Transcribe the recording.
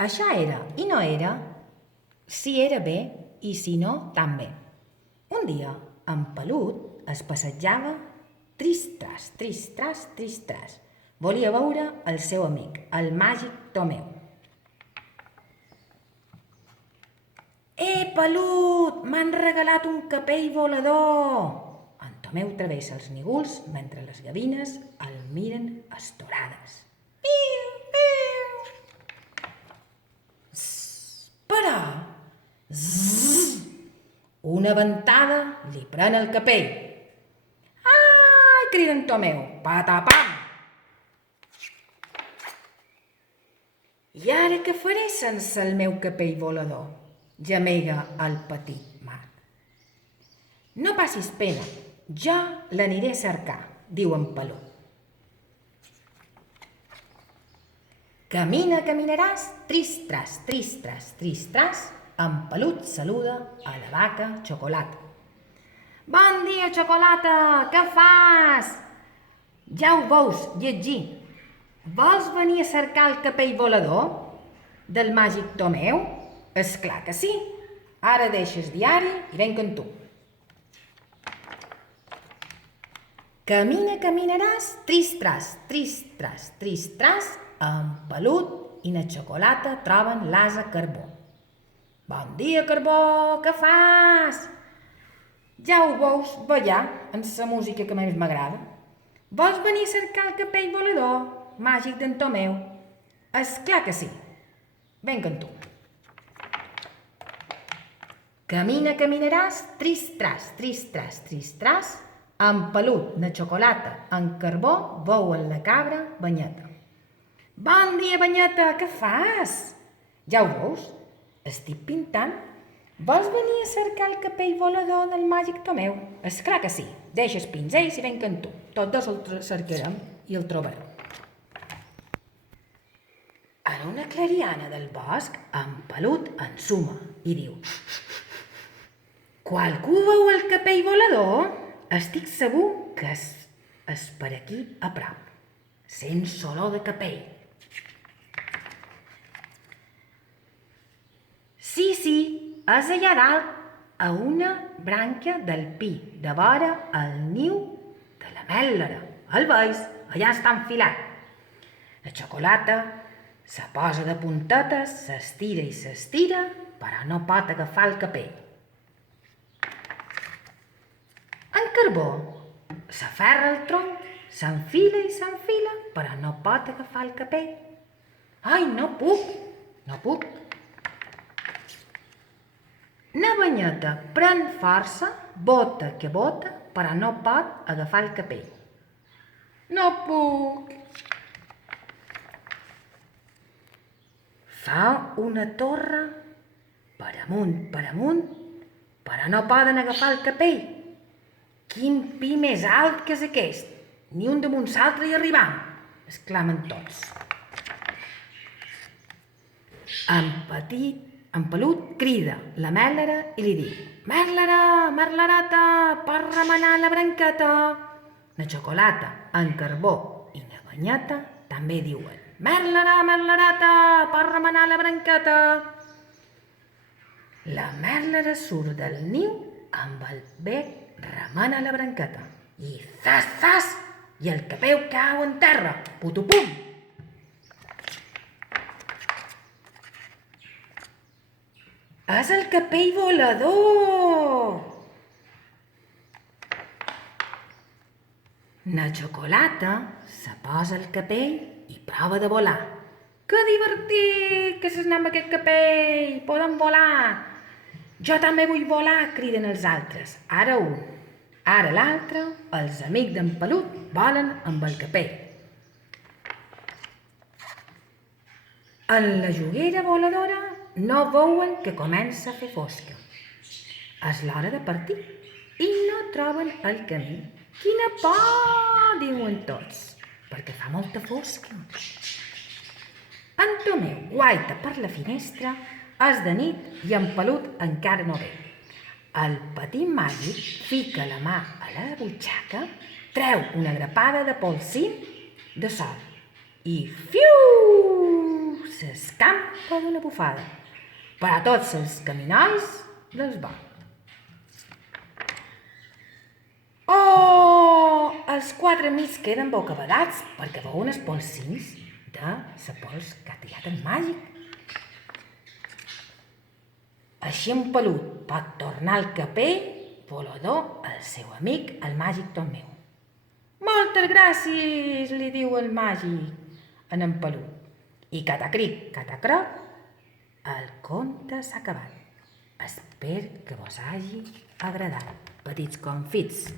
Això era i no era, si era bé i si no, també. Un dia, en Pelut es passejava trist-tras, trist-tras, trist-tras. Volia veure el seu amic, el màgic Tomeu. Pelut! M'han regalat un capell volador! En Tomeu travessa els nígols mentre les gavines el miren estorades. Piu, piu! Però... Zzz! Una ventada li pren el capell. Ai! Crida en Tomeu. Patapam! I ara què faré sense el meu capell volador? Gemega el petit mag. No passis pena, jo l'aniré a cercar, diu en Pelut. Camina, caminaràs, tris-tras, tris-tras, tris-tras, en Pelut saluda a la vaca Xocolata. Bon dia, Xocolata, què fas? Ja ho veus llegir. Vols venir a cercar el capell volador del màgic Tomeu? És clar que sí. Ara deixes diari i venc amb tu. Camina, caminaràs, tris-tras, tris-tras, tris-tras, en Pelut i na Xocolata troben l'ase Carbó. Bon dia, Carbó, què fas? Ja ho veus ballar amb la música que més m'agrada. Vols venir a cercar el capell volador màgic d'en Tomeu? És clar que sí. Venc amb tu. Camina, caminaràs, tris-tras, tris-tras, tris-tras, en Pelut, na Xocolata, en Carbó veuen la cabra Banyeta. Bon dia, Banyeta, què fas? Ja ho veus? Estic pintant. Vols venir a cercar el capell volador del màgic Tomeu? És clar que sí. Deixa els pinzells i venc amb tu. Tots dos el cercarem i el trobarem. En una clariana del bosc, en Pelut ensuma i diu: Qualcú veu el capell volador? Estic segur que és per aquí a prop. Sents olor de capell. Sí, és allà dalt, a una branca del pi, de vora el niu de la mèl·lera. El veus? Allà està enfilat. La Xocolata se posa de puntetes, s'estira i s'estira, però no pot agafar el capell. En Carbó s'aferra al tronc, s'enfila i s'enfila, però no pot agafar el capell. Ai, no puc. Na Banyeta pren força, bota que bota, però no pot agafar el capell. No puc. Fa una torre per amunt, però no poden agafar el capell. Quin pi més alt que és aquest! Ni un damunt l'altre hi arribam! Exclamen tots. En Pelut crida la mèl·lera i li diu: Mèl·lera, merlerata, pots remenar la branqueta? Na Xocolata, en Carbó i na Banyeta també diuen: Mèl·lera, merlerata, pots remenar la branqueta? La mèl·lera surt del niu amb el bec, remena la branqueta i zas, zas, i el capell cau en terra, putupum. És el capell volador! Na Xocolata se posa el capell i prova de volar. Que divertit que s'anem amb aquest capell! Podem volar! Jo també vull volar, criden els altres. Ara un, ara l'altre, els amics d'en Pelut volen amb el capell. En la juguera voladora no veuen que comença a fer fosca. És l'hora de partir i no troben el camí. Quina por, diuen tots, perquè fa molta fosca. En Tomeu guaita per la finestra, és de nit i en Pelut encara no ve. El petit màgic fica la mà a la butxaca, treu una grapada de polsim de sol i fius! s'escampa d'una bufada, però tots els caminois dels vol. Oh! Els 4 amics queden bocabadats perquè veuen els polsins de la pols que ha tirat el màgic. Així en Pelut pot tornar al capell volador al seu amic, el màgic Tomeu. Moltes gràcies, li diu el màgic en Pelut. I catacric, catacroc, el conte s'ha acabat. Espero que vos hagi agradat, petits confits.